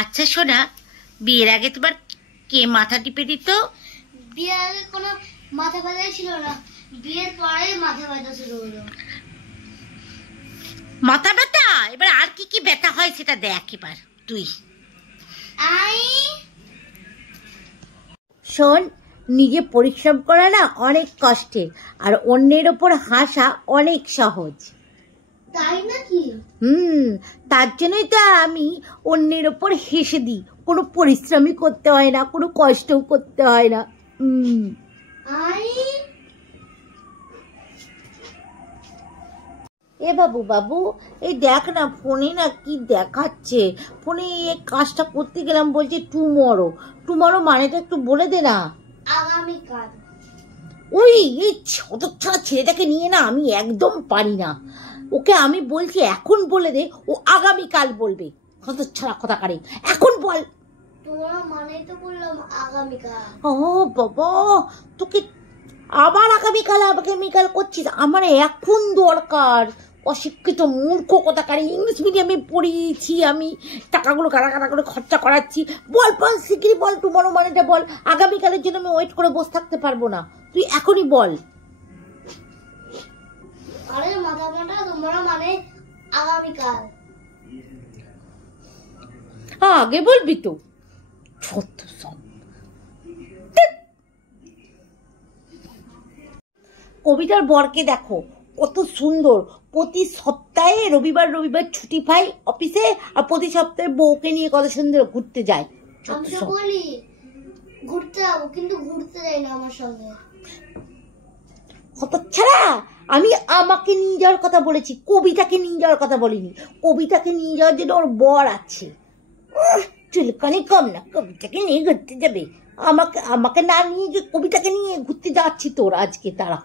আচ্ছা সোনা, বিয়ের আগে তোমার কে মাথা টিপে দিত? বিয়ের আগে কোনো মাথা ব্যথাই ছিল না, বিয়ের পরে মাথা ব্যথা শুরু হলো। মাথা ব্যথা? এবার আর কি কি ব্যথা হয় সেটা দেখ এবার তুই। শোন, নিজে পরিশ্রম করা না অনেক কষ্টের, আর অন্যের ওপর হাসা অনেক সহজ। তাই নাকি? তার জন্যই তো আমি অন্যের ওপর হেসে দিই। কোনো পরিশ্রমই করতে হয় না, কোনো কষ্টও করতে হয় না। এ বাবু বাবু, এই দেখ না ফোনে না কি দেখাচ্ছে। ফোনে এই কাজটা করতে গেলাম, বলছে টুমরো। টুমরো মানেটা একটু বলে দে না। আগামীকাল। ওই এই ছতচ্ছাড়া ছেলেটাকে নিয়ে না আমি একদম পারি না। ওকে আমি বলছি এখন বলে দে, ও আগামীকাল বলবে। ছতচ্ছাড়া কথা কারে, এখন বল। তোমার মানে তো বললাম আগামীকাল। ও বাবা, তোকে আবার আগামীকাল করছিস? আমার এখন দরকার। অশিক্ষিত মূর্খ কথাকারে, ইংলিশ মিডিয়ামে পড়িয়েছি আমি, টাকাগুলো গাড়া করে খরচা করাচ্ছি। বল বল শিগগিরই বল, টুমরো মানেটা বল। আগামীকালের জন্য আমি ওয়েট করে বসে থাকতে পারবো না, তুই এখনই বল। আরে মাথা মোটা, টুমরো মানে আগামীকাল। আগে বলবি তো। ছোট্ট সব কবিতার বরকে দেখো কত সুন্দর। প্রতি সপ্তাহে রবিবার ছুটি পাই অফিসে, আর প্রতি সপ্তাহে বউকে নিয়ে কত সুন্দর ঘুরতে যায়। আমি তো বলি ঘুরতে যাবো, কিন্তু ঘুরতে যাই না আমার সঙ্গে। হতচ্ছাড়া, আমি আমাকে নিয়ে যাওয়ার কথা বলেছি, কবিতাকে নিয়ে যাওয়ার কথা বলিনি। কবিতাকে নিয়ে যাওয়ার জন্য ওর বর আছে। চুলকানি কম না, কবিতাকে নিয়ে ঘুরতে যাবে। আমাকে না নিয়ে গিয়ে কবিতাকে নিয়ে ঘুরতে যাচ্ছি তোর আজকে। তারা